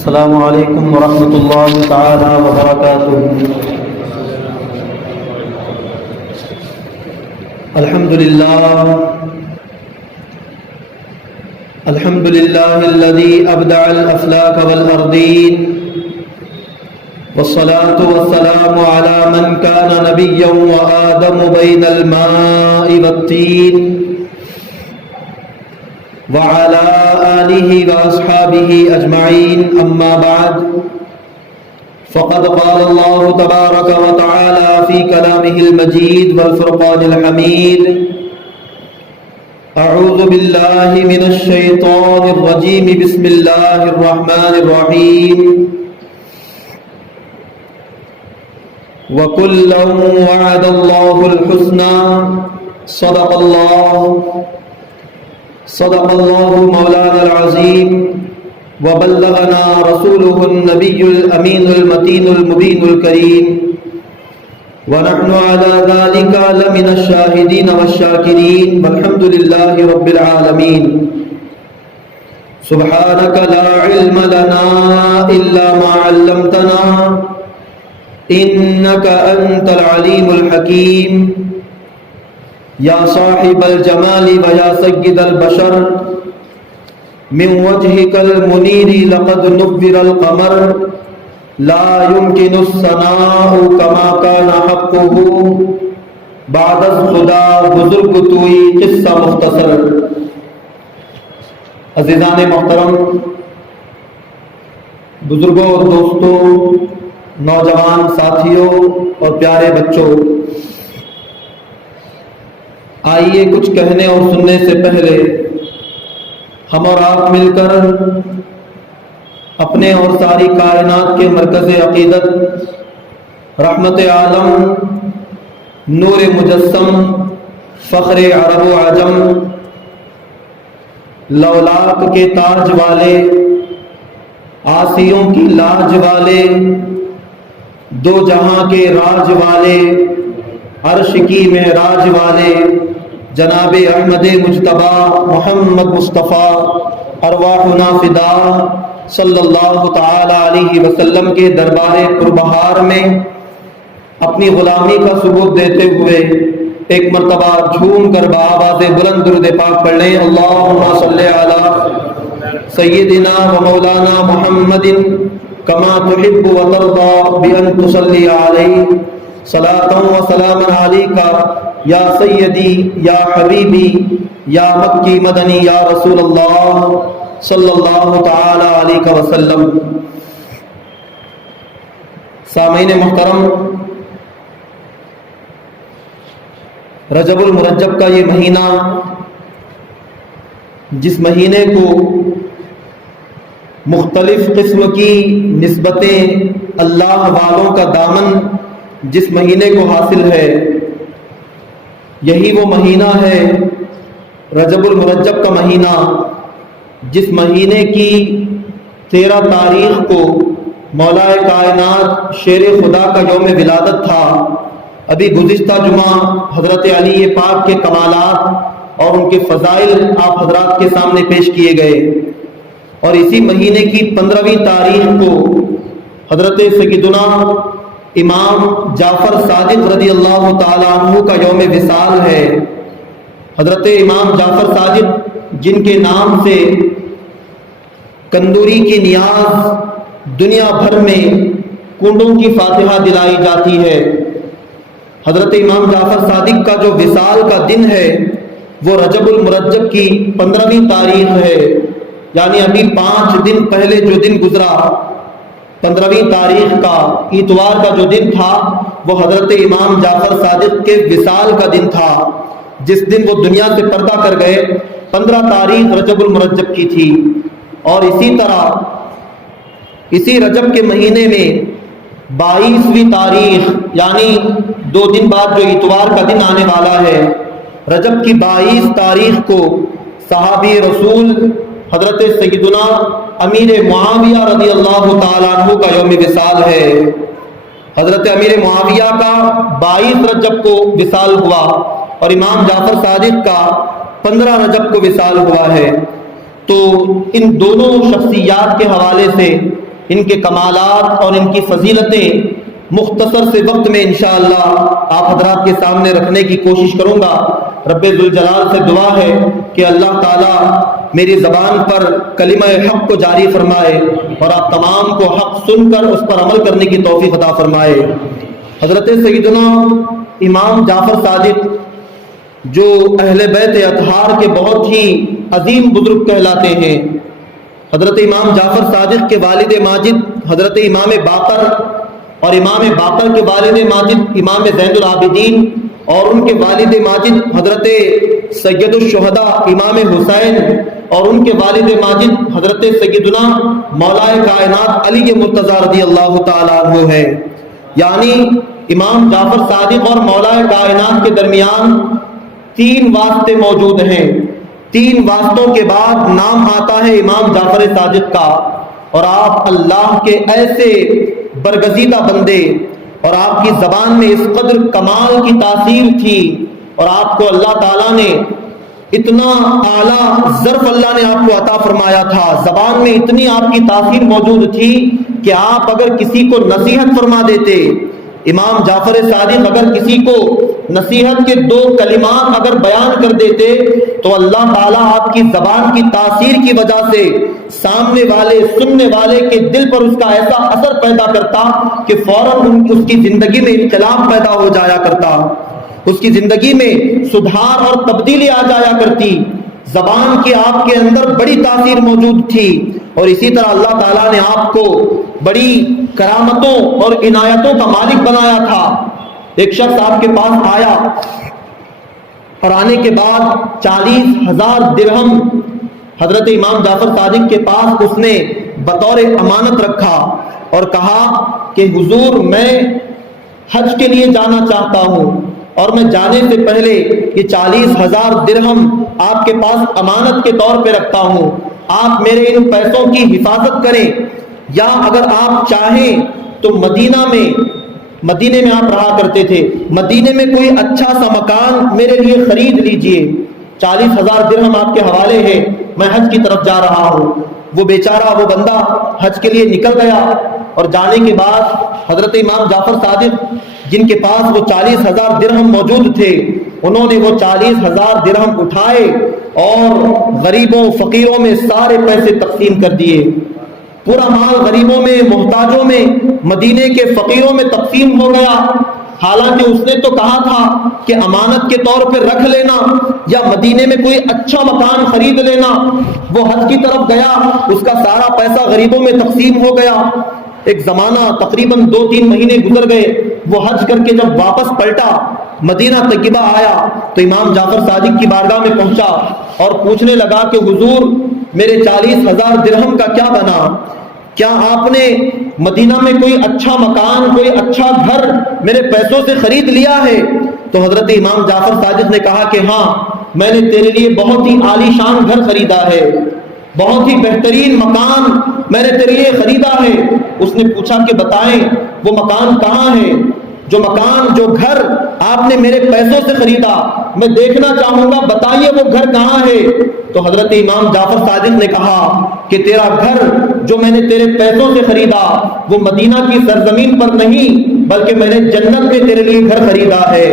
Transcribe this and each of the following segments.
السلام علیکم ورحمۃ اللہ تعالی وبرکاتہ۔ الحمد للہ الذی ابدع الافلاک والارضین والصلاة والسلام على من كان نبیا وآدم بین الماء والطین وعلى آلہ واصحابہ اجمعین، اما بعد فقد قال اللہ تبارک وتعالی فی کلامہ المجید والفرقان الحمید: اعوذ باللہ من الشیطان الرجیم، بسم اللہ الرحمن الرحیم۔ وَكُلًّا وَعَدَ اللَّهُ الْحُسْنَى صدق اللہ مولانا العظیم، وبلغنا رسولہ النبی الامین المتین المبین الکریم، ونحن على ذلك لمن الشاہدین والشاکرین، والحمد للہ رب العالمین۔ سبحانک لا علم لنا الا ما علمتنا انک انت العلیم الحکیم۔ یا صاحب الجمال و یا سید البشر، من وجهك المنیر لقد نور القمر، لا يمكن الثناء كما كان حقه بعد از خدا بزرگ توئی قصہ مختصر۔ عزیزان محترم، بزرگوں، دوستوں، نوجوان ساتھیوں اور پیارے بچوں، آئیے کچھ کہنے اور سننے سے پہلے ہم اور آپ مل کر اپنے اور ساری کائنات کے مرکز عقیدت، رحمت عالم، نور مجسم، فخر عرب و عجم، لولاک کے تاج والے، آسیوں کی لاج والے، دو جہاں کے راج والے، عرش کی معراج والے جناب احمد مجتبی محمد مصطفیٰ ارواحنا فدا صلی اللہ تعالی علیہ وسلم کے دربار پربہار میں اپنی غلامی کا ثبوت دیتے ہوئے ایک مرتبہ جھوم کر بآواز بلند درود پاک پڑھ لیں: اللہم صلی علی سیدنا و مولانا محمد کما تحب و ترضی بان تصلی علیہ صلاۃ و سلام علیک یا سیدی یا حبیبی یا مکی مدنی یا رسول اللہ صلی اللہ تعالی علیہ وسلم۔ سامعین محترم، رجب المرجب کا یہ مہینہ، جس مہینے کو مختلف قسم کی نسبتیں اللہ والوں کا دامن جس مہینے کو حاصل ہے، یہی وہ مہینہ ہے رجب المرجب کا مہینہ، جس مہینے کی 13 تاریخ کو مولا کائنات شیر خدا کا یوم ولادت تھا۔ ابھی گزشتہ جمعہ حضرت علی پاک کے کمالات اور ان کے فضائل آپ حضرات کے سامنے پیش کیے گئے، اور اسی مہینے کی 15ویں تاریخ کو حضرت سیدنا امام جعفر صادق رضی اللہ تعالیٰ عنہ کا یوم وصال ہے۔ حضرت امام جعفر صادق، جن کے نام سے کندوری کی نیاز دنیا بھر میں کنڈوں کی فاتحہ دلائی جاتی ہے، حضرت امام جعفر صادق کا جو وصال کا دن ہے وہ رجب المرجب کی 15ویں تاریخ ہے، یعنی ابھی 5 دن پہلے جو دن گزرا، 15ویں تاریخ کا اتوار کا جو دن تھا، وہ حضرت امام جعفر صادق کے وصال کا دن تھا، جس دن وہ دنیا سے پردہ کر گئے۔ 15 تاریخ رجب المرجب کی تھی، اور اسی طرح اسی رجب کے مہینے میں 22ویں تاریخ، یعنی 2 دن بعد جو اتوار کا دن آنے والا ہے، رجب کی 22 تاریخ کو صحابی رسول حضرت سیدنا امیر معاویہ رضی اللہ تعالیٰ عنہ کا یوم وصال ہے۔ حضرت امیر معاویہ کا 22 رجب کو وصال ہوا، اور امام جعفر صادق کا 15 رجب کو وصال ہوا ہے۔ تو ان دونوں شخصیات کے حوالے سے ان کے کمالات اور ان کی فضیلتیں مختصر سے وقت میں انشاءاللہ آپ حضرات کے سامنے رکھنے کی کوشش کروں گا۔ رب ذوالجلال سے دعا ہے کہ اللہ تعالیٰ میری زبان پر کلمہ حق کو جاری فرمائے اور آپ تمام کو حق سن کر اس پر عمل کرنے کی توفیق عطا فرمائے۔ حضرت سیدنا امام جعفر صادق جو اہل بیت اطہار کے بہت ہی عظیم بزرگ کہلاتے ہیں، حضرت امام جعفر صادق کے والد ماجد حضرت امام باقر اور امام باقر کے والد ماجد امام زین العابدین اور ان کے والد ماجد حضرت سید الشہداء امام حسین اور ان کے والد ماجد حضرت سیدنا مولا کائنات علی مرتضی رضی اللہ تعالیٰ عنہ ہے۔ یعنی امام جعفر صادق اور مولا کائنات کے درمیان 3 واسطے موجود ہیں۔ 3 واسطوں کے بعد نام آتا ہے امام جعفر صادق کا، اور آپ اللہ کے ایسے برگزیدہ بندے، اور آپ کی زبان میں اس قدر کمال کی تاثیر تھی، اور آپ کو اللہ تعالیٰ نے اتنا اعلیٰ ظرف اللہ نے آپ کو عطا فرمایا تھا، زبان میں اتنی آپ کی تاثیر موجود تھی کہ آپ اگر کسی کو نصیحت فرما دیتے، امام جعفر صادق اگر کسی کو نصیحت کے 2 کلمات اگر بیان کر دیتے تو اللہ تعالیٰ آپ کی زبان کی تاثیر کی وجہ سے سامنے والے سننے والے کے دل پر اس کا ایسا اثر پیدا کرتا کہ فوراً اس کی زندگی میں انقلاب پیدا ہو جایا کرتا، اس کی زندگی میں سدھار اور تبدیلی آ جایا کرتی۔ زبان کی آپ کے اندر بڑی تاثیر موجود تھی، اور اسی طرح اللہ تعالیٰ نے آپ کو بڑی کرامتوں اور عنایتوں کا مالک بنایا تھا۔ ایک شخص آپ کے پاس آیا اور آنے کے بعد 40,000 درہم حضرت امام جعفر صادق کے پاس اس نے بطور امانت رکھا اور کہا کہ حضور میں حج کے لیے جانا چاہتا ہوں، اور میں جانے سے پہلے یہ 40,000 درہم آپ کے پاس امانت کے طور پہ رکھتا ہوں، آپ میرے ان پیسوں کی حفاظت کریں، یا اگر آپ چاہیں تو مدینے میں آپ رہا کرتے تھے، مدینے میں کوئی اچھا سا مکان میرے لیے خرید لیجئے، 40,000 درہم آپ کے حوالے ہیں، میں حج کی طرف جا رہا ہوں۔ وہ بیچارہ وہ بندہ حج کے لیے نکل گیا، اور جانے کے بعد حضرت امام جعفر صادق جن کے پاس وہ 40,000 درہم موجود تھے، انہوں نے وہ 40,000 درہم اٹھائے اور غریبوں فقیروں میں سارے پیسے تقسیم کر دیے۔ پورا مال غریبوں میں، محتاجوں میں، مدینے کے فقیروں میں تقسیم ہو گیا۔ حالانکہ اس نے تو کہا تھا کہ امانت کے طور پہ رکھ لینا یا مدینے میں کوئی اچھا مکان خرید لینا۔ وہ حج کی طرف گیا، اس کا سارا پیسہ غریبوں میں تقسیم ہو گیا۔ ایک زمانہ تقریباً 2-3 مہینے گزر گئے، وہ حج کر کے جب واپس پلٹا، مدینہ طیبہ آیا تو امام جعفر صادق کی بارگاہ میں پہنچا اور پوچھنے لگا کہ حضور میرے 40,000 درہم کا کیا بنا؟ کیا آپ نے مدینہ میں کوئی اچھا مکان، کوئی اچھا گھر میرے پیسوں سے خرید لیا ہے؟ تو حضرت امام جعفر صادق نے کہا کہ ہاں، میں نے تیرے لیے بہت ہی عالی شان گھر خریدا ہے، بہت ہی بہترین مکان میں نے تیرے لیے خریدا ہے۔ اس نے پوچھا کہ بتائیں وہ مکان کہاں ہے؟ جو مکان، جو گھر آپ نے میرے پیسوں سے خریدا، میں دیکھنا چاہوں گا، بتائیے وہ گھر کہاں ہے؟ تو حضرت امام جعفر صادق نے کہا کہ تیرا گھر جو میں نے تیرے پیسوں سے خریدا وہ مدینہ کی سرزمین پر نہیں، بلکہ میں نے جنت میں تیرے لیے گھر خریدا ہے،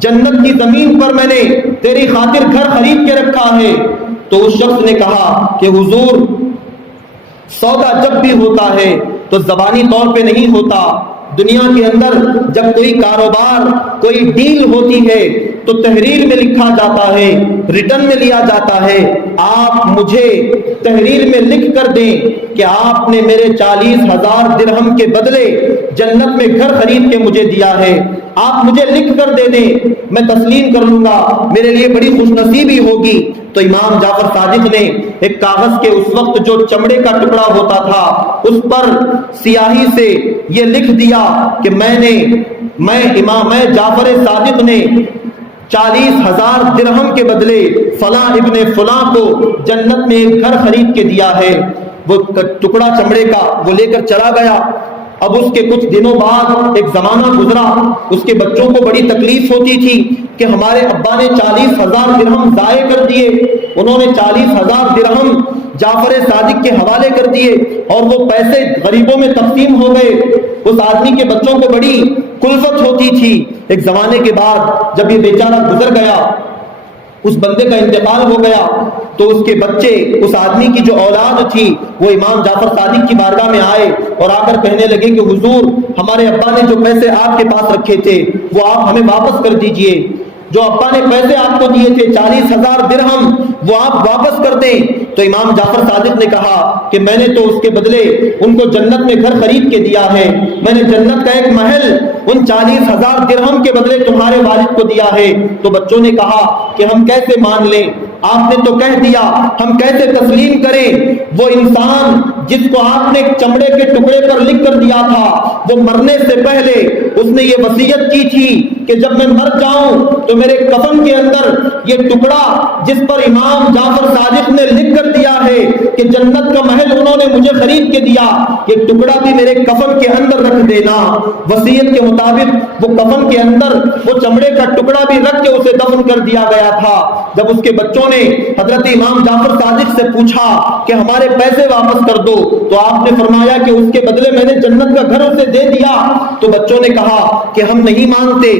جنت کی زمین پر میں نے تیری خاطر گھر خرید کے رکھا ہے۔ تو اس شخص نے کہا کہ حضور سودا جب بھی ہوتا ہے تو زبانی طور پہ نہیں ہوتا، دنیا کے اندر جب کوئی کاروبار، کوئی ڈیل ہوتی ہے تو تحریر میں لکھا جاتا ہے، ریٹن میں لیا جاتا ہے۔ آپ مجھے تحریر میں لکھ کر دیں کہ آپ نے میرے 40,000 درہم کے بدلے جنت میں گھر خرید کے مجھے دیا ہے، آپ مجھے لکھ کر دے دیں، میں تسلیم کر لوں گا، میرے لیے بڑی خوش نصیبی ہوگی۔ تو امام جعفر صادق نے ایک کاغذ کے اس وقت جو چمڑے کا ٹکڑا ہوتا تھا اس پر سیاہی سے یہ لکھ دیا کہ میں جعفر صادق نے 40,000 درہم کے بدلے فلاں ابن فلاں کو جنت میں ایک گھر خرید کے دیا ہے۔ وہ ٹکڑا چمڑے کا وہ لے کر چلا گیا اب اس کے کچھ دنوں بعد ایک زمانہ گزرا، اس کے بچوں کو بڑی تکلیف ہوتی تھی کہ ہمارے ابا نے 40,000 درہم ضائع کر دیے، انہوں نے 40,000 درہم جعفر صادق کے حوالے کر دیے اور وہ پیسے غریبوں میں تقسیم ہو گئے۔ اس آدمی کے بچوں کو بڑی کلفت ہوتی تھی۔ ایک زمانے کے بعد جب یہ بیچارہ گزر گیا، اس بندے کا انتقال ہو گیا، تو اس کے بچے، اس آدمی کی جو اولاد تھی، وہ امام جعفر صادق کی بارگاہ میں آئے اور آ کر کہنے لگے کہ حضور، ہمارے ابا نے جو پیسے آپ کے پاس رکھے تھے وہ آپ ہمیں واپس کر دیجئے، جو ابا نے پیسے آپ کو دیے تھے 40,000 درہم، وہ آپ واپس کر دیں۔ تو امام جعفر صادق نے کہا کہ میں نے تو اس کے بدلے ان کو جنت میں گھر خرید کے دیا ہے، میں نے جنت کا ایک محل ان 40,000 درہم کے بدلے تمہارے والد کو دیا ہے۔ تو بچوں نے کہا کہ ہم کیسے مان لیں، آپ نے تو کہہ دیا، ہم کیسے تسلیم کریں؟ وہ انسان جس کو آپ نے چمڑے کے ٹکڑے پر لکھ کر دیا تھا، وہ مرنے سے پہلے اس نے یہ وصیت کی تھی کہ جب میں مر جاؤں تو میرے کفن کے اندر یہ ٹکڑا جس پر امام جعفر صادق نے لکھ کر دیا ہے کہ جنت کا محل انہوں نے مجھے خرید کے دیا، یہ ٹکڑا بھی میرے کفن کے اندر رکھ دینا۔ وصیت کے مطابق وہ کفن کے اندر وہ چمڑے کا ٹکڑا بھی رکھ کے اسے دفن کر دیا گیا تھا۔ جب اس کے بچوں نے حضرت امام جعفر صادق سے پوچھا کہ ہمارے پیسے واپس کر دو، تو آپ نے فرمایا کہ اس کے بدلے میں نے جنت کا گھر اسے دے دیا۔ تو بچوں نے کہا کہ ہم نہیں مانتے،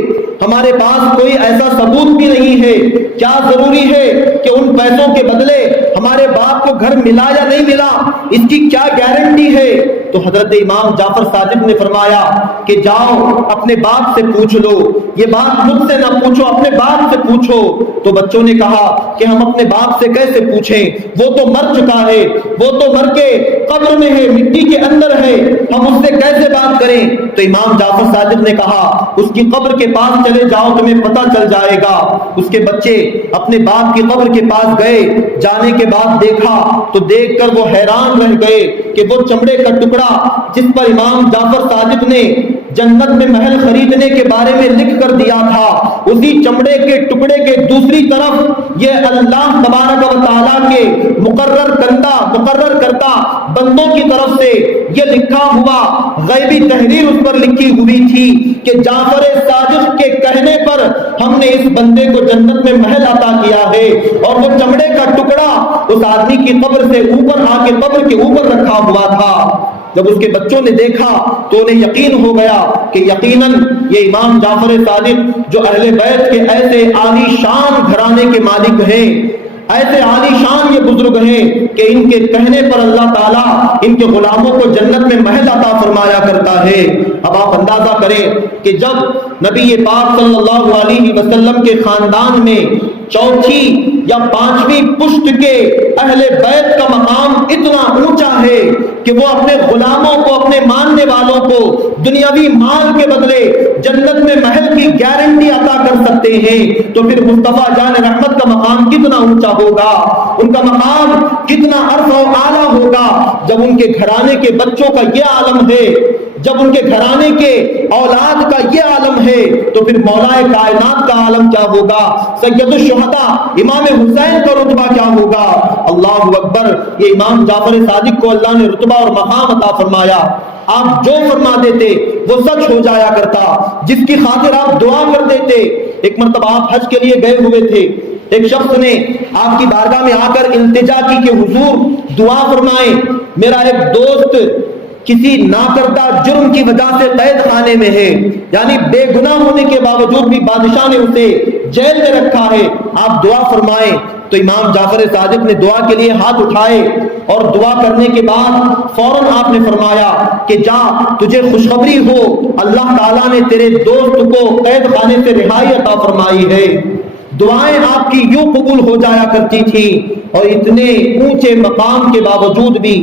ہمارے پاس کوئی ایسا ثبوت بھی نہیں ہے، کیا ضروری ہے کہ ان پیسوں کے بدلے ہمارے باپ کو گھر ملا یا نہیں ملا، اس کی کیا گارنٹی ہے؟ تو حضرت امام جعفر صادق نے فرمایا کہ جاؤ اپنے باپ سے پوچھ لو، یہ بات مجھ سے نہ پوچھو، اپنے باپ سے پوچھو۔ تو بچوں نے کہا کہ ہم اپنے باپ سے کیسے پوچھیں، وہ تو مر چکا ہے، وہ تو مر کے قبر میں ہے، مٹی کے اندر ہے، ہم اس سے کیسے بات کریں؟ تو امام جعفر صادق نے کہا اس کی قبر کے پاس چلے جاؤ، تمہیں پتہ چل جائے گا۔ اس کے بچے اپنے باپ کی قبر کے پاس گئے، جانے کے بعد دیکھا تو دیکھ کر وہ حیران رہ گئے کہ وہ چمڑے کا ٹکڑا جس پر امام جعفر صادق نے جنت میں محل خریدنے کے بارے میں لکھ کر دیا تھا، اسی چمڑے کے ٹکڑے کے دوسری طرف یہ اللہ تبارک و تعالیٰ کے مقرر کردہ بندوں کی طرف سے یہ لکھا ہوا غیبی تحریر اس پر لکھی ہوئی تھی کہ جعفر صادق کے کہنے پر ہم نے اس بندے کو جنت میں محل عطا کیا ہے، اور وہ چمڑے کا ٹکڑا اس آدمی کی قبر سے اوپر آ کے قبر کے اوپر رکھا ہوا تھا۔ جب اس کے بچوں نے دیکھا تو انہیں یقین ہو گیا کہ یقیناً یہ امام جعفر صادق جو اہل بیت کے ایسے عالی شان گھرانے کے مالک ہیں، ایسے عالی شان یہ بزرگ ہیں کہ ان کے کہنے پر اللہ تعالیٰ ان کے غلاموں کو جنت میں محل عطا فرمایا کرتا ہے۔ اب آپ اندازہ کریں کہ جب نبی پاک صلی اللہ علیہ وسلم کے خاندان میں چوتھی یا پانچویں پشت کے اہل بیت کا مقام اتنا اونچا ہے کہ وہ اپنے غلاموں کو، اپنے ماننے والوں کو دنیاوی مال کے بدلے جنت میں محل کی گارنٹی عطا کر سکتے ہیں، تو پھر مصطفیٰ جان رحمت کا مقام کتنا اونچا ہوگا، ان کا مقام کتنا ارفع و اعلیٰ ہوگا جب ان کے گھرانے کے بچوں کا یہ عالم ہے، جب ان کے گھرانے کے اولاد کا یہ عالم ہے، تو پھر مولا کائنات کا عالم کیا ہوگا، سید الشہداء امام حسین کا رتبہ کیا ہوگا۔ اللہ اکبر! یہ امام جعفر صادق کو اللہ نے رتبہ اور مقام عطا فرمایا۔ آپ جو فرما دیتے وہ سچ ہو جایا کرتا، جس کی خاطر آپ دعا کر دیتے۔ ایک مرتبہ آپ حج کے لیے گئے ہوئے تھے، ایک شخص نے آپ کی بارگاہ میں آ کر التجا کی کہ حضور دعا فرمائیں، میرا ایک دوست کسی ناکردہ جرم کی وجہ سے قید خانے میں ہے، یعنی بے گناہ ہونے کے باوجود بھی بادشاہ نے اسے جیل میں رکھا ہے، آپ دعا فرمائیں۔ تو امام جعفر صادق نے دعا کے لیے ہاتھ اٹھائے اور دعا کرنے کے بعد فوراً آپ نے فرمایا کہ جا، تجھے خوشخبری ہو، اللہ تعالیٰ نے تیرے دوست کو قید خانے سے رہائی عطا فرمائی ہے۔ دعائیں آپ کی یوں قبول ہو جایا کرتی تھی، اور اتنے اونچے مقام کے باوجود بھی،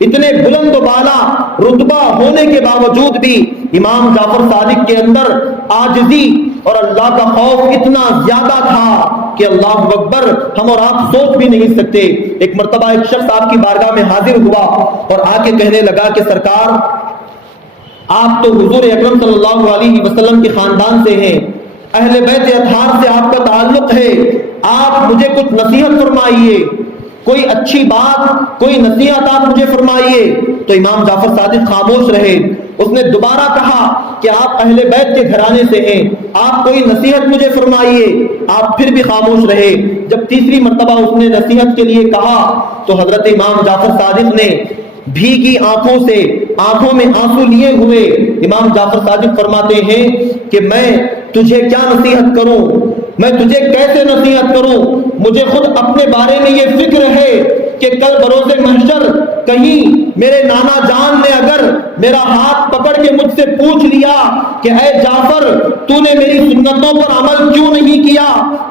اتنے بلند و بالا رتبہ ہونے کے باوجود بھی امام جعفر صادق کے اندر عاجزی اور اللہ کا خوف اتنا زیادہ تھا کہ اللہ اکبر، ہم اور آپ سوچ بھی نہیں سکتے۔ ایک مرتبہ ایک شخص آپ کی بارگاہ میں حاضر ہوا اور آ کے کہنے لگا کہ سرکار، آپ تو حضور اکرم صلی اللہ علیہ وسلم کے خاندان سے ہیں، اہل بیت اطہار سے آپ کا تعلق ہے، آپ مجھے کچھ نصیحت فرمائیے، کوئی اچھی بات، کوئی نصیحت آپ مجھے فرمائیے۔ تو امام جعفر صادق خاموش رہے اس نے دوبارہ کہا کہ آپ اہل بیت کے گھرانے سے ہیں، آپ کوئی نصیحت مجھے فرمائیے۔ آپ پھر بھی خاموش رہے۔ جب تیسری مرتبہ اس نے نصیحت کے لیے کہا تو حضرت امام جعفر صادق نے بھیگی آنکھوں سے آنکھوں میں آنسو لیے ہوئے امام جعفر صادق فرماتے ہیں کہ میں تجھے کیا نصیحت کروں، میں تجھے کیسے نصیحت کروں، مجھے خود اپنے بارے میں یہ فکر ہے کہ کل بروز محشر کہیں میرے نانا جان نے اگر میرا ہاتھ پکڑ کے مجھ سے پوچھ لیا کہ اے جعفر تو نے میری سنتوں پر عمل کیوں نہیں کیا،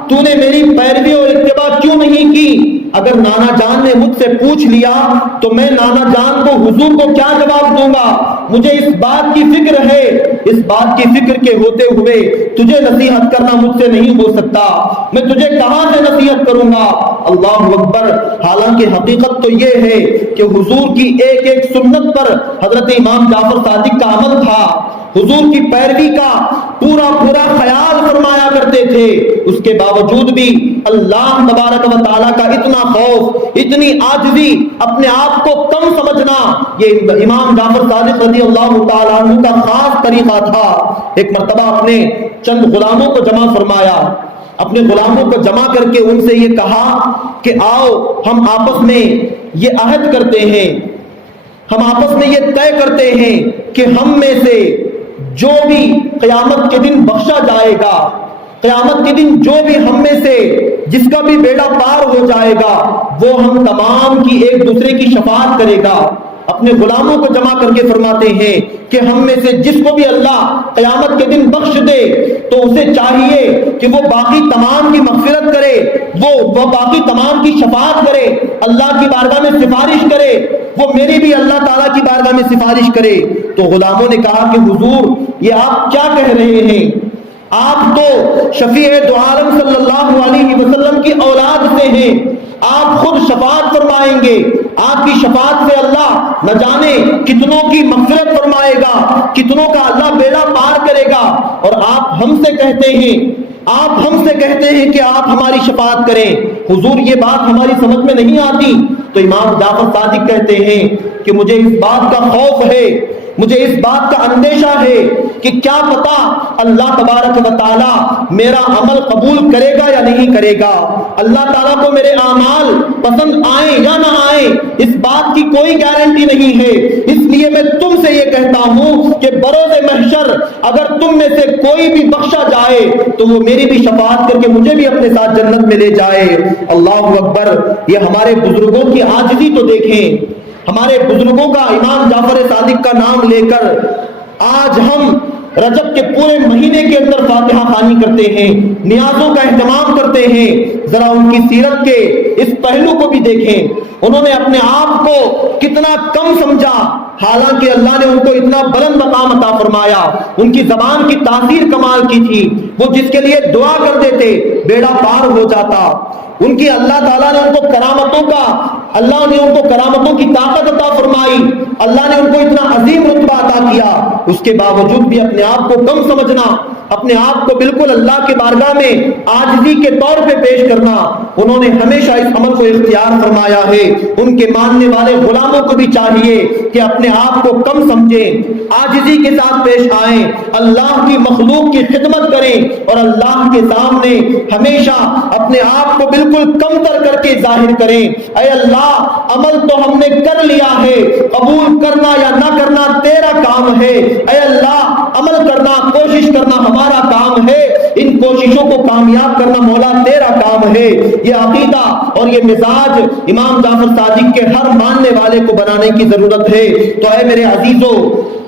تو نے میری پیروی اور اتباع کیوں نہیں کی، اگر نانا جان نے مجھ سے پوچھ لیا تو میں نانا جان کو حضور کو کیا جواب دوں گا۔ مجھے اس بات کی فکر ہے، اس بات کی فکر کے ہوتے ہوئے تجھے نصیحت کرنا مجھ سے نہیں ہو سکتا، میں تجھے کہاں سے نصیحت کروں گا۔ اللہ اکبر۔ حالانکہ حقیقت تو یہ ہے کہ حضور کی ایک ایک سنت پر حضرت امام جعفر صادق کا عمل تھا، حضور کی پیروی کا پورا پورا خیال فرمایا کرتے تھے، اس کے باوجود بھی اللہ تبارک و تعالیٰ کا اتنا خوف، اتنی عاجزی، اپنے آپ کو کم سمجھنا، یہ امام جعفر صادق رضی اللہ تعالیٰ عنہ کا خاص طریقہ تھا۔ ایک مرتبہ اپنے چند غلاموں کو جمع فرمایا، اپنے غلاموں کو جمع کر کے ان سے یہ کہا کہ آؤ ہم آپس میں یہ عہد کرتے ہیں، ہم آپس میں یہ طے کرتے ہیں کہ ہم میں سے جو بھی قیامت کے دن بخشا جائے گا، قیامت کے دن جو بھی ہم میں سے جس کا بھی بیڑا پار ہو جائے گا وہ ہم تمام کی ایک دوسرے کی شفاعت کرے گا۔ اپنے غلاموں کو جمع کر کے فرماتے ہیں کہ ہم میں سے جس کو بھی اللہ قیامت کے دن بخش دے تو اسے چاہیے کہ وہ باقی تمام کی مغفرت کرے، وہ باقی تمام کی شفاعت کرے، اللہ کی بارگاہ میں سفارش کرے، وہ میری بھی اللہ تعالیٰ کی بارگاہ میں سفارش کرے۔ تو غلاموں نے کہا کہ حضور یہ آپ کیا کہہ رہے ہیں، آپ تو شفیع دو عالم صلی اللہ علیہ وسلم کی اولاد سے ہیں، آپ خود شفاعت فرمائیں گے، آپ کی شفاعت سے اللہ نہ جانے کتنوں کی مغفرت فرمائے گا، کتنوں کا اللہ بیڑا پار کرے گا، اور آپ ہم سے کہتے ہیں کہ آپ ہماری شفاعت کریں، حضور یہ بات ہماری سمجھ میں نہیں آتی۔ تو امام جعفر صادق کہتے ہیں کہ مجھے اس بات کا خوف ہے، مجھے اس بات کا اندیشہ ہے کہ کیا پتا اللہ تبارک و تعالیٰ میرا عمل قبول کرے گا یا نہیں کرے گا، اللہ تعالیٰ کو میرے اعمال پسند آئیں یا نہ آئیں، اس بات کی کوئی گارنٹی نہیں ہے۔ اس لیے میں تم سے یہ کہتا ہوں کہ بروز محشر اگر تم میں سے کوئی بھی بخشا جائے تو وہ میری بھی شفاعت کر کے مجھے بھی اپنے ساتھ جنت میں لے جائے۔ اللہ اکبر۔ یہ ہمارے بزرگوں کی عاجزی تو دیکھیں، ہمارے بزرگوں کا امام جعفر صادق کا نام لے کر آج ہم رجب کے پورے مہینے کے اندر فاتحہ خوانی کرتے ہیں، نیازوں کا اہتمام کرتے ہیں۔ ذرا ان کی سیرت کے اس پہلو کو بھی دیکھیں، انہوں نے اپنے آپ کو کتنا کم سمجھا، حالانکہ اللہ نے ان کو اتنا بلند مقام عطا فرمایا، ان کی زبان کی تاثیر کمال کی تھی، وہ جس کے لیے دعا کرتے تھے بیڑا پار ہو جاتا۔ ان کی اللہ تعالیٰ نے ان کو کرامتوں کی طاقت عطا فرمائی، اللہ نے ان کو اتنا عظیم رتبہ عطا کیا، اس کے باوجود بھی اپنے آپ کو کم سمجھنا، اپنے آپ کو بالکل اللہ کے بارگاہ میں عاجزی کے طور پہ پیش کرنا، انہوں نے ہمیشہ اس عمل کو اختیار فرمایا ہے۔ ان کے ماننے والے غلاموں کو بھی چاہیے کہ اپنے آپ کو کم سمجھیں، عاجزی کے ساتھ پیش آئیں، اللہ کی مخلوق کی خدمت کریں اور اللہ کے سامنے ہمیشہ اپنے آپ کو بالکل کم تر کر کے ظاہر کریں۔ اے اللہ عمل تو ہم نے کر لیا ہے، قبول کرنا یا نہ کرنا تیرا کام ہے، اے اللہ عمل کرنا، کوشش کرنا ہمارا کام ہے، ان کوششوں کو کامیاب کرنا مولا تیرا کام ہے۔ یہ عقیدہ اور یہ مزاج امام جعفر صادق کے ہر ماننے والے کو بنانے کی ضرورت ہے۔ تو اے میرے عزیزو،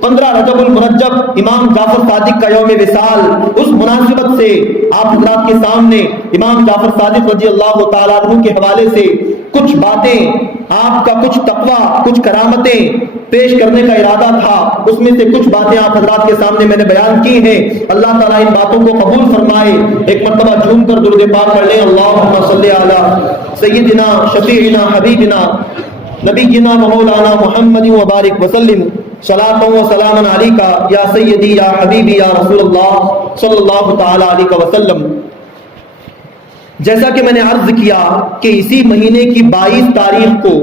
15 رجب المرجب امام جعفر صادق کا یوم وصال، اس مناسبت سے آپ حضرات کے سامنے امام جعفر صادق رضی اللہ تعالیٰ عنہ کے حوالے سے کچھ باتیں، آپ کا کچھ تقویٰ، کچھ کرامتیں پیش کرنے کا ارادہ تھا، اس میں سے کچھ باتیں آپ حضرات کے سامنے میں نے بیان کی ہیں۔ اللہ تعالیٰ ان باتوں کو قبول فرمائے۔ ایک مرتبہ جھوم کر درود پاک پڑھ لیں، اللہم صلی علی سیدنا شفیعنا حبیبنا نبینا مولانا محمد وبارک وسلم، صلاۃ و سلام علیکا یا سیدی یا حبیبی یا رسول اللہ صلی اللہ تعالی علیہ وسلم۔ جیسا کہ میں نے عرض کیا کہ اسی مہینے کی 22 تاریخ کو،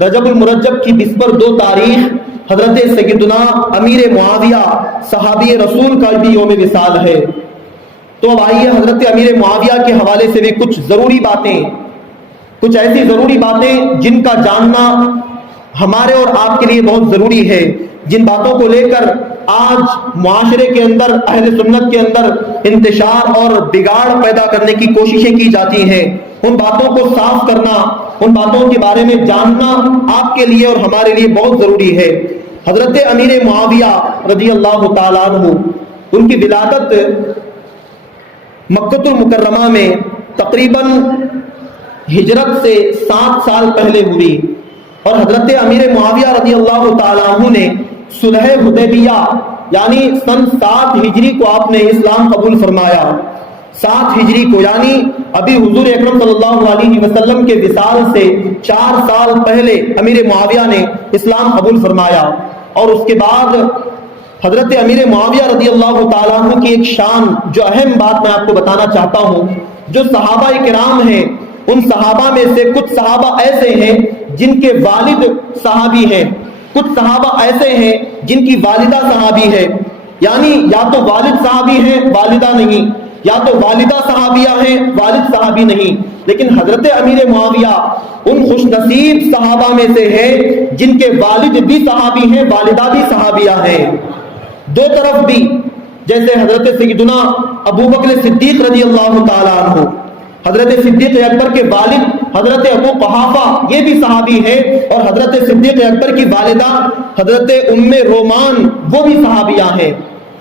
رجب المرجب کی بسبر 2 تاریخ حضرت سیدنا امیر معاویہ صحابی رسول کا بھی یوم وصال ہے۔ تو اب آئیے حضرت امیر معاویہ کے حوالے سے بھی کچھ ضروری باتیں، کچھ ایسی ضروری باتیں جن کا جاننا ہمارے اور آپ کے لیے بہت ضروری ہے، جن باتوں کو لے کر آج معاشرے کے اندر، اہل سنت کے اندر انتشار اور بگاڑ پیدا کرنے کی کوششیں کی جاتی ہیں۔ ان باتوں کو صاف کرنا، ان باتوں کے بارے میں جاننا آپ کے لیے اور ہمارے لیے بہت ضروری ہے۔ حضرت امیر معاویہ رضی اللہ تعالیٰ عنہ، ان کی ولادت مکہ المکرمہ میں تقریباً ہجرت سے 7 سال پہلے ہوئی، اور حضرت امیر معاویہ رضی اللہ تعالیٰ عنہ نے صلح حدیبیہ یعنی سن 7 ہجری کو آپ نے اسلام قبول فرمایا۔ 7 ہجری کو یعنی ابھی حضور اکرم صلی اللہ علیہ وسلم کے وصال سے 4 سال پہلے امیر معاویہ نے اسلام قبول فرمایا۔ اور اس کے بعد حضرت امیر معاویہ رضی اللہ تعالیٰ عنہ کی ایک شان، جو اہم بات میں آپ کو بتانا چاہتا ہوں، جو صحابہ کرام ہیں ان صحابہ میں سے کچھ صحابہ ایسے ہیں جن کے والد صحابی ہیں، کچھ صحابہ ایسے ہیں جن کی والدہ صحابی ہے، یعنی یا تو والد صحابی ہیں والدہ نہیں، یا تو والدہ صحابیہ ہیں والد صحابی نہیں۔ لیکن حضرت امیر معاویہ ان خوش نصیب صحابہ میں سے ہے جن کے والد بھی صحابی ہیں، والدہ بھی صحابیہ ہیں، دو طرف بھی۔ جیسے حضرت سیدنا ابو بکر صدیق رضی اللہ تعالیٰ عنہ، حضرت صدیق اکبر کے والد حضرت ابو قحافہ یہ بھی صحابی ہیں، اور حضرت صدیق اکبر کی والدہ حضرت ام رومان وہ بھی صحابیہ ہیں۔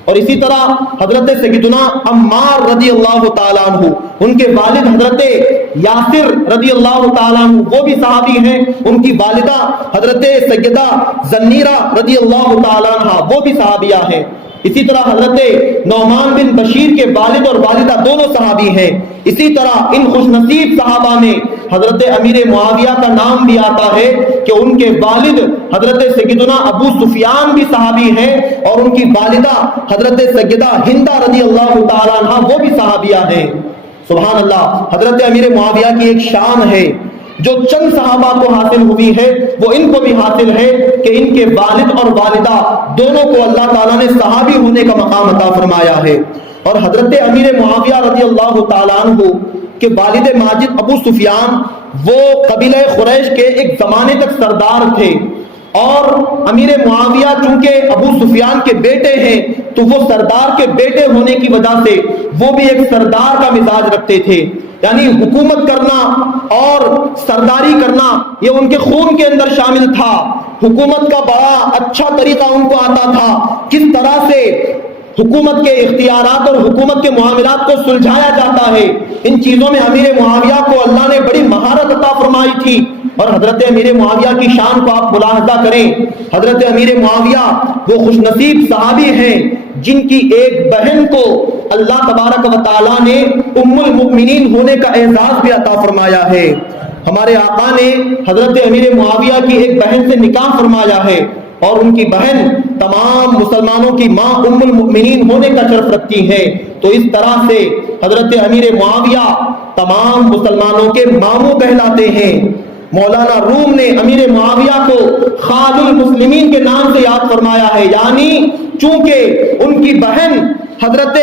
اور اسی طرح حضرت سیدنا عمار رضی اللہ تعالیٰ عنہ، ان کے والد حضرت یاسر رضی اللہ تعالیٰ عنہ وہ بھی صحابی ہیں، ان کی والدہ حضرت سیدہ زنیرہ رضی اللہ تعالیٰ عنہ وہ بھی صحابیہ ہیں۔ اسی طرح حضرت نعمان بن بشیر کے والد اور والدہ دونوں صحابی ہیں۔ اسی طرح ان خوش نصیب صحابہ میں حضرت امیر معاویہ کا نام بھی آتا ہے کہ ان کے والد حضرت سیدنا ابو سفیان بھی صحابی ہیں، اور ان کی والدہ حضرت سیدہ ہندہ رضی اللہ تعالیٰ عنہ وہ بھی صحابیہ ہیں۔ سبحان اللہ، حضرت امیر معاویہ کی ایک شان ہے جو چند صحابہ کو حاصل ہوئی ہے، وہ ان کو بھی حاصل ہے کہ ان کے والد اور والدہ دونوں کو اللہ تعالیٰ نے صحابی ہونے کا مقام عطا فرمایا ہے۔ اور حضرت امیر معاویہ رضی اللہ تعالیٰ عنہ کے والد ماجد ابو سفیان وہ قبیلہ قریش کے ایک زمانے تک سردار تھے، اور امیر معاویہ چونکہ ابو سفیان کے بیٹے ہیں تو وہ سردار کے بیٹے ہونے کی وجہ سے وہ بھی ایک سردار کا مزاج رکھتے تھے، یعنی حکومت کرنا اور سرداری کرنا یہ ان کے خون کے اندر شامل تھا۔ حکومت کا بڑا اچھا طریقہ ان کو آتا تھا، کس طرح سے حکومت کے اختیارات اور حکومت کے معاملات کو سلجھایا جاتا ہے، ان چیزوں میں امیر معاویہ کو اللہ نے بڑی مہارت عطا فرمائی تھی۔ اور حضرت امیر معاویہ کی شان کو آپ ملاحظہ کریں، حضرت امیر معاویہ وہ خوش نصیب صحابی ہیں جن کی ایک بہن کو اللہ تبارک و تعالیٰ نے ام المؤمنین ہونے کا اعزاز بھی عطا فرمایا ہے۔ ہمارے آقا نے حضرت امیر معاویہ کی ایک بہن سے نکاح فرمایا ہے، اور ان کی بہن تمام مسلمانوں کی ماں ام المؤمنین ہونے کا شرف رکھتی ہے۔ تو اس طرح سے حضرت امیر معاویہ تمام مسلمانوں کے ماموں کہلاتے ہیں۔ مولانا روم نے امیر معاویہ کو خال المسلمین کے نام سے یاد فرمایا ہے، یعنی چونکہ ان کی بہن حضرت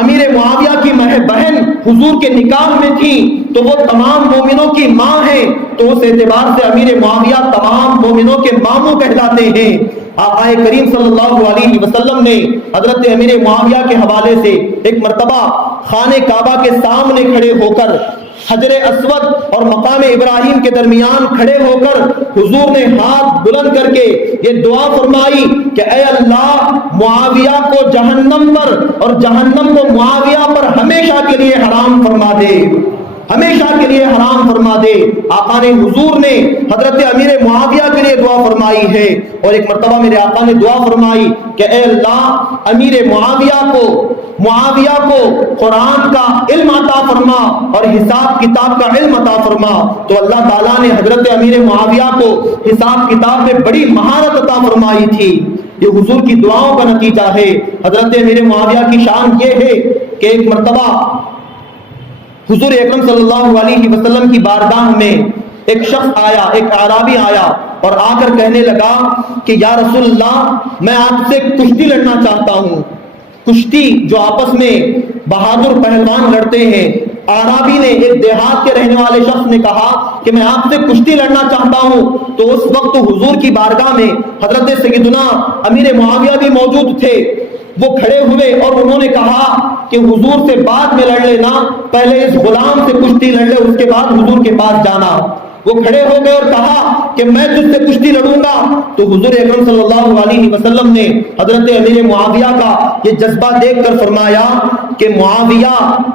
امیر معاویہ کی بہن حضور کے نکاح میں تھی تو وہ تمام مومنوں کی ماں ہے، تو اس اعتبار سے امیر معاویہ تمام مومنوں کے ماموں کہلاتے ہیں۔ آقا کریم صلی اللہ علیہ وسلم نے حضرت امیر معاویہ کے حوالے سے ایک مرتبہ خانہ کعبہ کے سامنے کھڑے ہو کر حجر اسود اور مقام ابراہیم کے درمیان کھڑے ہو کر حضور نے ہاتھ بلند کر کے یہ دعا فرمائی کہ اے اللہ معاویہ کو جہنم پر اور جہنم کو معاویہ پر ہمیشہ کے لیے حرام فرما دے، ہمیشہ کے لیے حرام فرما دے۔ آقا نے حضور نے حضرت امیر معاویہ کے لیے دعا فرمائی ہے، اور ایک مرتبہ میرے آقا نے دعا فرمائی کہ اے اللہ امیر معاویہ کو قرآن کا علم عطا فرما اور حساب کتاب کا علم عطا فرما۔ تو اللہ تعالیٰ نے حضرت امیر معاویہ کو حساب کتاب میں بڑی مہارت عطا فرمائی تھی۔ یہ حضور کی دعاؤں کا نتیجہ ہے۔ حضرت امیر معاویہ کی شان یہ ہے کہ ایک مرتبہ حضور اکرم صلی اللہ علیہ وسلم کی بارگاہ میں ایک شخص آیا، ایک اعرابی آیا اور آ کر کہنے لگا کہ یا رسول اللہ میں آپ سے کشتی لڑنا چاہتا ہوں۔ کشتی جو آپس میں بہادر پہلوان لڑتے ہیں، اعرابی نے، ایک دیہات کے رہنے والے شخص نے کہا کہ میں آپ سے کشتی لڑنا چاہتا ہوں۔ تو اس وقت حضور کی بارگاہ میں حضرت سیدنا امیر معاویہ بھی موجود تھے۔ وہ کھڑے ہوئے اور انہوں نے کہا کہ حضور سے بعد میں لڑ لینا، پہلے اس غلام سے کشتی لڑ لے، اس کے بعد حضور کے پاس جانا۔ وہ کھڑے ہو گئے اور کہا کہ میں تجھ سے کشتی لڑوں گا۔ تو حضور اکرم صلی اللہ علیہ وسلم نے حضرت امیر معاویہ کا یہ جذبہ دیکھ کر فرمایا کہ معاویہ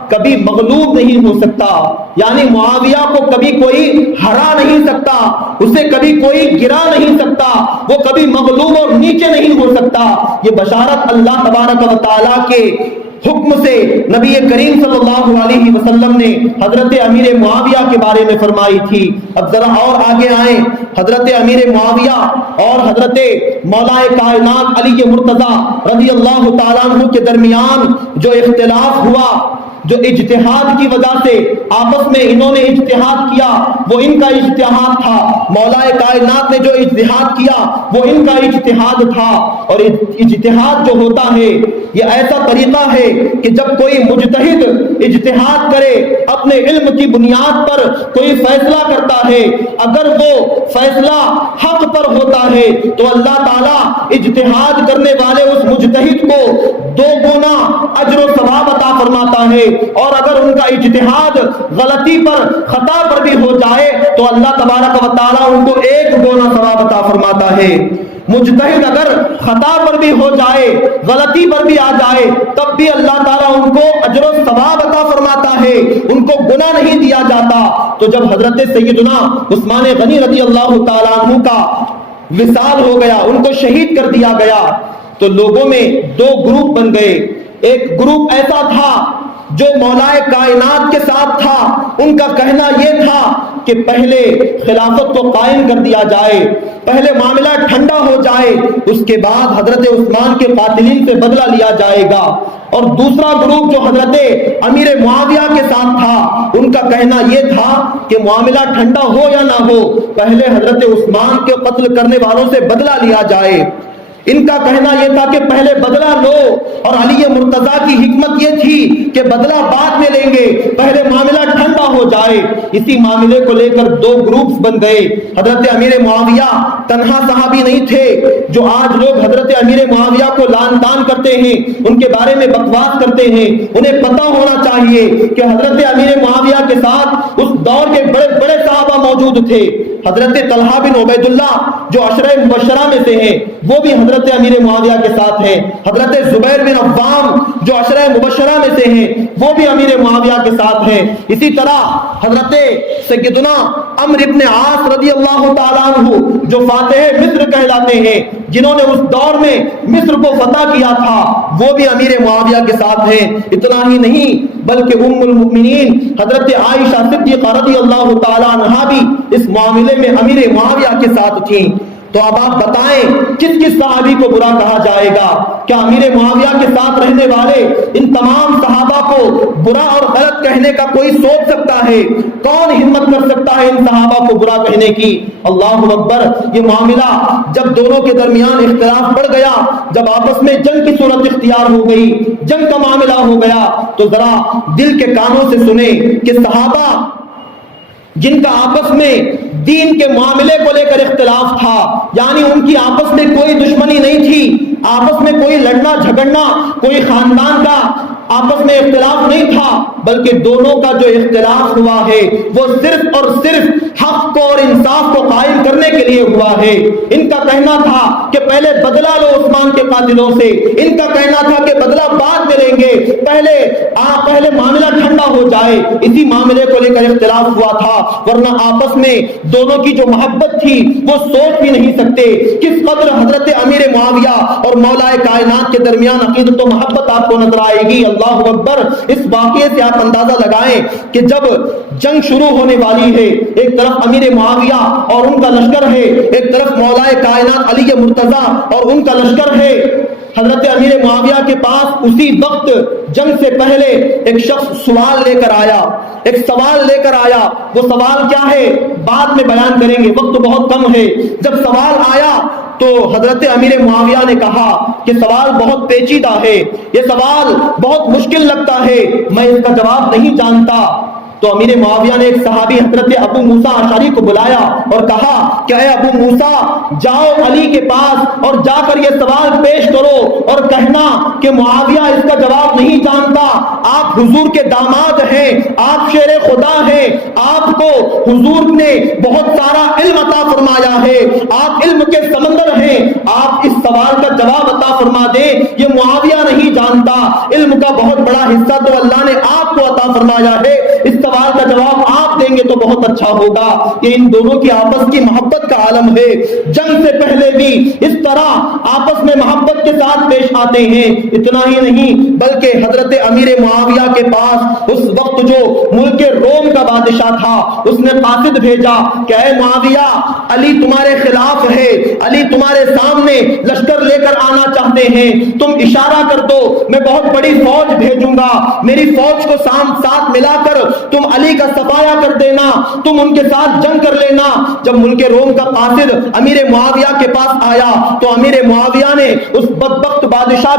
کبھی مغلوب نہیں ہو سکتا، یعنی معاویہ کو کبھی کوئی ہرا نہیں سکتا، اسے کبھی کوئی گرا نہیں سکتا، وہ کبھی مغلوب اور نیچے نہیں ہو سکتا۔ یہ بشارت اللہ تبارک و تعالیٰ کے حکم سے نبی کریم صلی اللہ علیہ وسلم نے حضرت امیر معاویہ کے بارے میں فرمائی تھی۔ اب ذرا اور آگے آئیں، حضرت امیر معاویہ اور حضرت مولا کائنات علی مرتضیٰ رضی اللہ تعالیٰ عنہ کے درمیان جو اختلاف ہوا، جو اجتہاد کی وجہ سے آپس میں انہوں نے اجتہاد کیا، وہ ان کا اجتہاد تھا۔ مولا کائنات نے جو اجتہاد کیا وہ ان کا اجتہاد تھا۔ اور اجتہاد جو ہوتا ہے یہ ایسا طریقہ ہے کہ جب کوئی مجتہد اجتہاد کرے، اپنے علم کی بنیاد پر کوئی فیصلہ کرتا ہے، اگر وہ فیصلہ حق پر ہوتا ہے تو اللہ تعالیٰ اجتہاد کرنے والے اس مجتہد کو 2 گنا اجر و ثواب عطا فرماتا ہے، اور اگر ان کا اجتہاد غلطی پر، خطا پر بھی ہو جائے تو اللہ تبارک و تعالیٰ ان کو 1 گنا ثواب عطا فرماتا ہے۔ مجتہد اگر خطا پر بھی ہو جائے، غلطی پر بھی آ جائے، تب بھی اللہ تعالیٰ ان کو اجر و ثواب عطا فرماتا ہے، ان کو گناہ نہیں دیا جاتا۔ تو جب حضرت سیدنا عثمان غنی رضی اللہ تعالیٰ عنہ کا وصال ہو گیا، ان کو شہید کر دیا گیا، تو لوگوں میں 2 گروپ بن گئے۔ ایک گروپ ایسا تھا جو مولا کائنات کے ساتھ تھا، ان کا کہنا یہ تھا کہ پہلے خلافت کو قائم کر دیا جائے، پہلے معاملہ ٹھنڈا ہو جائے، اس کے بعد حضرت عثمان کے قاتلین سے بدلہ لیا جائے گا۔ اور دوسرا گروپ جو حضرت امیر معاویہ کے ساتھ تھا، ان کا کہنا یہ تھا کہ معاملہ ٹھنڈا ہو یا نہ ہو، پہلے حضرت عثمان کے قتل کرنے والوں سے بدلہ لیا جائے۔ ان کا کہنا یہ تھا کہ پہلے بدلہ لو، اور علی مرتضیٰ کی حکمت یہ تھی کہ بدلہ بعد میں لیں گے، پہلے معاملہ ٹھنڈا ہو جائے۔ اسی معاملے کو لے کر 2 گروپس بن گئے۔ حضرت امیر معاویہ تنہا صحابی نہیں تھے جو آج لوگ حضرت امیر معاویہ کو لعن طعن کرتے ہیں، ان کے بارے میں بکواس کرتے ہیں۔ انہیں پتہ ہونا چاہیے کہ حضرت امیر معاویہ کے ساتھ اس دور کے بڑے بڑے صحابہ موجود تھے۔ حضرت طلحہ بن عبید اللہ جو عشرہ مبشرہ میں سے ہیں، وہ بھی حضرت امیر معاویہ کے ساتھ ہیں۔ حضرت زبیر بن عوام جو عشرہ مبشرہ میں سے ہیں، وہ بھی امیر معاویہ کے ساتھ ہیں۔ اسی طرح حضرت سیدنا عمرو بن عاص رضی اللہ تعالیٰ عنہ جو فاتح مصر کہلاتے ہیں، جنہوں نے اس دور میں مصر کو فتح کیا تھا، وہ بھی امیر معاویہ کے ساتھ ہیں۔ اتنا ہی نہیں بلکہ ام المؤمنین حضرت عائشہ صدیقہ رضی اللہ تعالیٰ عنہا بھی اس معاملے میں امیر معاویہ کے ساتھ تھیں۔ تو اب آپ بتائیں کس کس صحابی کو برا کہا جائے گا؟ کیا امیر معاویہ کے ساتھ رہنے والے ان تمام صحابہ کو برا اور غلط کہنے کا کوئی سوچ سکتا ہے؟ کون ہمت کر سکتا ہے ان صحابہ کو برا کہنے کی؟ اللہ اکبر۔ یہ معاملہ جب دونوں کے درمیان اختلاف بڑھ گیا، جب آپس میں جنگ کی صورت اختیار ہو گئی، جنگ کا معاملہ ہو گیا، تو ذرا دل کے کانوں سے سنیں کہ صحابہ جن کا آپس میں دین کے معاملے کو لے کر اختلاف تھا، یعنی ان کی آپس میں کوئی دشمنی نہیں تھی، آپس میں کوئی لڑنا جھگڑنا، کوئی خاندان کا آپس میں اختلاف نہیں تھا، بلکہ دونوں کا جو اختلاف ہوا ہے وہ صرف اور صرف حق کو اور انصاف کو قائم کرنے کے لیے ہوا ہے۔ ان کا کہنا تھا کہ پہلے بدلہ لو عثمان کے قاتلوں سے، ان کا کہنا تھا کہ بدلہ بعد میں لیں گے، پہلے معاملہ ٹھنڈا ہو جائے۔ اسی معاملے کو لے کر اختلاف ہوا تھا، ورنہ آپس میں دونوں کی جو محبت تھی وہ سوچ بھی نہیں سکتے کس قدر حضرت امیر معاویہ اور مولا کائنات کے درمیان عقیدت و محبت آپ کو نظر آئے گی۔ اللہ اکبر۔ اس واقعے سے آپ اندازہ لگائیں کہ جب جنگ شروع ہونے والی ہے، ایک طرف امیر معاویہ اور ان کا لشکر ہے، ایک طرف مولا کائنات علی مرتضیٰ اور ان کا لشکر ہے۔ حضرت امیر معاویہ کے پاس اسی وقت جنگ سے پہلے ایک شخص سوال لے کر آیا، ایک سوال لے کر آیا. وہ سوال کیا ہے بعد میں بیان کریں گے، وقت بہت کم ہے. جب سوال آیا تو حضرت امیر معاویہ نے کہا کہ سوال بہت پیچیدہ ہے، یہ سوال بہت مشکل لگتا ہے، میں اس کا جواب نہیں جانتا. تو امیر معاویہ نے ایک صحابی حضرت ابو موسیٰ اشعری کو بلایا اور کہا کہ اے ابو موسیٰ، جاؤ علی کے پاس اور جا کر یہ سوال پیش کرو اور کہنا کہ معاویہ اس کا جواب نہیں جانتا. آپ حضور کے داماد ہیں، آپ شیر خدا ہیں، آپ کو حضور نے بہت سارا علم عطا فرمایا ہے، آپ علم کے سمندر ہیں، آپ اس سوال کا جواب عطا فرما دیں. یہ معاویہ نہیں جانتا، علم کا بہت بڑا حصہ تو اللہ نے آپ کو عطا فرمایا ہے، اس سوال کا جواب آپ دیں گے تو بہت اچھا ہوگا. یہ ان دونوں کی آپس کی محبت کا عالم ہے. جنگ سے پہلے بھی اس طرح آپس میں محبت کے ساتھ پیش آتے ہیں. اتنا ہی نہیں بلکہ حضرت امیر معاویہ کے پاس اس وقت جو ملک روم کا بادشاہ تھا، اس نے قاصد بھیجا کہ اے معاویہ، علی تمہارے خلاف ہے، علی تمہارے سامنے لشکر لے کر آنا چاہتے ہیں، تم اشارہ کر دو، میں بہت بڑی فوج بھیجوں گا، میری فوج کو ساتھ ملا کر تم علی کا صفایا کر دینا، تم ان کے ساتھ جنگ کر لینا. جب ملک روم کا قاصد امیر معاویہ کے پاس آیا تو امیر معاویہ نے اس بدبخت بادشاہ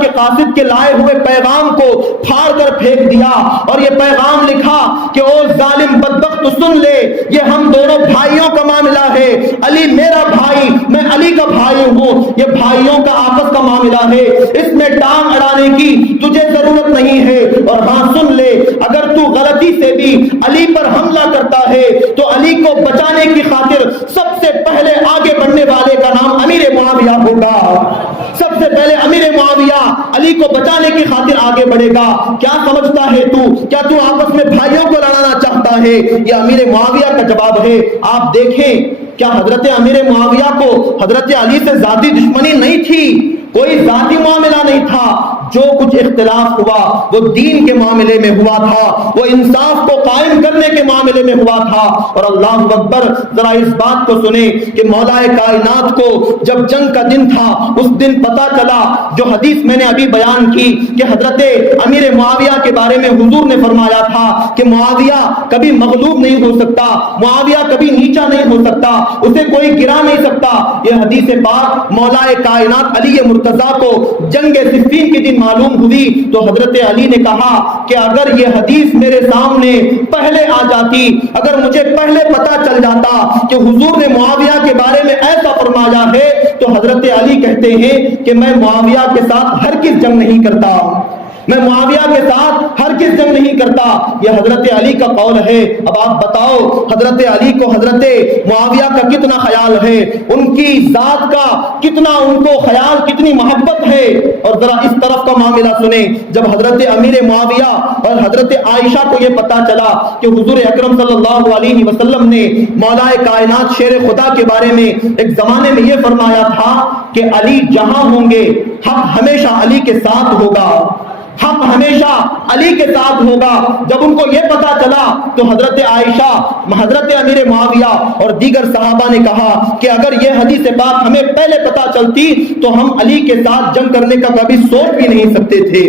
کے قاصد کے لائے ہوئے پیغام کو پھاڑ کر پھینک دیا اور یہ پیغام لکھا کہ او ظالم بدبخت سن لے، یہ ہم دونوں بھائیوں کا معاملہ ہے، علی میرا بھائی، میں علی کا بھائی ہوں، یہ بھائیوں کا آپس کا معاملہ ہے، اس میں ٹانگ اڑانے کی تجھے ضرورت نہیں ہے. اور ہاں سن لے، اگر تو غلطی سے بھی علی پر حملہ کرتا ہے تو علی کو بچانے کی خاطر سب سے پہلے آگے بڑھنے والے کا نام امیر معاویہ ہوگا. سب سے پہلے امیر معاویہ علی کو بچانے کی خاطر آگے بڑھے گا. کیا سمجھتا ہے تو؟ کیا تو آپس میں بھائیوں کو لڑانا چاہتا ہے؟ یہ امیر معاویہ کا جواب ہے. آپ دیکھیں کیا حضرت امیر معاویہ کو حضرت علی سے ذاتی دشمنی نہیں تھی، کوئی ذاتی معاملہ نہیں تھا. جو کچھ اختلاف ہوا وہ دین کے معاملے میں ہوا تھا، وہ انصاف کو قائم کرنے کے معاملے میں ہوا تھا. اور اللہ اکبر، ذرا اس بات کو سنیں کہ مولا کائنات کو جب جنگ کا دن تھا اس دن پتا چلا، جو حدیث میں نے ابھی بیان کی کہ حضرت امیر معاویہ کے بارے میں حضور نے فرمایا تھا کہ معاویہ کبھی مغلوب نہیں ہو سکتا، معاویہ کبھی نیچا نہیں ہو سکتا، اسے کوئی گرا نہیں سکتا. یہ حدیث پاک مولا کائنات علی مرتضیٰ کو جنگ صفین کے دن معلوم ہوئی تو حضرت علی نے کہا کہ اگر یہ حدیث میرے سامنے پہلے آ جاتی، اگر مجھے پہلے پتا چل جاتا کہ حضور نے معاویہ کے بارے میں ایسا فرمایا ہے، تو حضرت علی کہتے ہیں کہ میں معاویہ کے ساتھ ہرگز جنگ نہیں کرتا، میں معاویہ کے ساتھ ہرگز جنگ نہیں کرتا. یہ حضرت علی کا قول ہے. اب آپ بتاؤ حضرت علی کو حضرت معاویہ کا کتنا خیال ہے، ان کی ذات کا کتنا ان کو خیال، کتنی محبت ہے. اور ذرا اس طرف کا معاملہ سنیں، جب حضرت امیر معاویہ اور حضرت عائشہ کو یہ پتا چلا کہ حضور اکرم صلی اللہ علیہ وسلم نے مولا کائنات شیر خدا کے بارے میں ایک زمانے میں یہ فرمایا تھا کہ علی جہاں ہوں گے حق ہمیشہ علی کے ساتھ ہوگا، حق ہمیشہ علی کے ساتھ ہوگا. جب ان کو یہ پتا چلا تو حضرت عائشہ، حضرت امیر معاویہ اور دیگر صحابہ نے کہا کہ اگر یہ حدیث پاک ہمیں پہلے پتا چلتی تو ہم علی کے ساتھ جنگ کرنے کا کبھی سوچ بھی نہیں سکتے تھے.